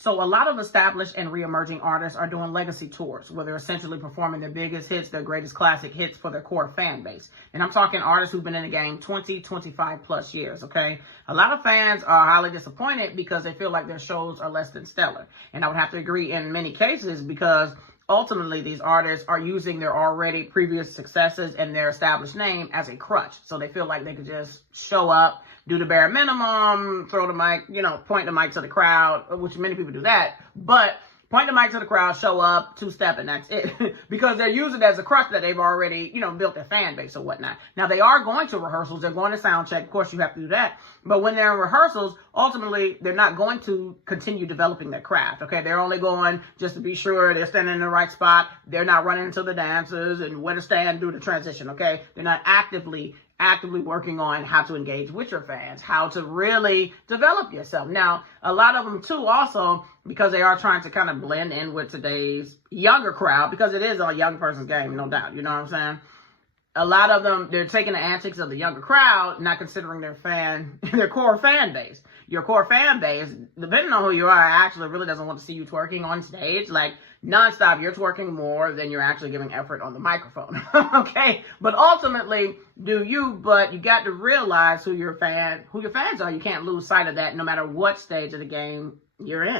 So a lot of established and re-emerging artists are doing legacy tours where they're essentially performing their biggest hits, their greatest classic hits for their core fan base. And I'm talking artists who've been in the game 20, 25 plus years, okay? A lot of fans are highly disappointed because they feel like their shows are less than stellar. And I would have to agree in many cases because ultimately these artists are using their already previous successes and their established name as a crutch. So they feel like they could just show up, do the bare minimum, throw the mic, point the mic to the crowd, which many people do that, but point the mic to the crowd, show up, two-step, and that's it. Because they're using it as a crutch that they've already, built their fan base or whatnot. Now, they are going to rehearsals. They're going to sound check. Of course, you have to do that. But when they're in rehearsals, ultimately, they're not going to continue developing their craft, okay? They're only going just to be sure they're standing in the right spot. They're not running into the dancers and where to stand, do the transition, okay? They're not actively working on how to engage with your fans, how to really develop yourself. Now, a lot of them too also, because they are trying to kind of blend in with today's younger crowd, because it is a young person's game, no doubt, you know what I'm saying? A lot of them, they're taking the antics of the younger crowd, not considering their core fan base. Your core fan base, depending on who you are, actually really doesn't want to see you twerking on stage. Like, nonstop, you're twerking more than you're actually giving effort on the microphone. Okay? But ultimately, but you got to realize who your fans are. You can't lose sight of that no matter what stage of the game you're in.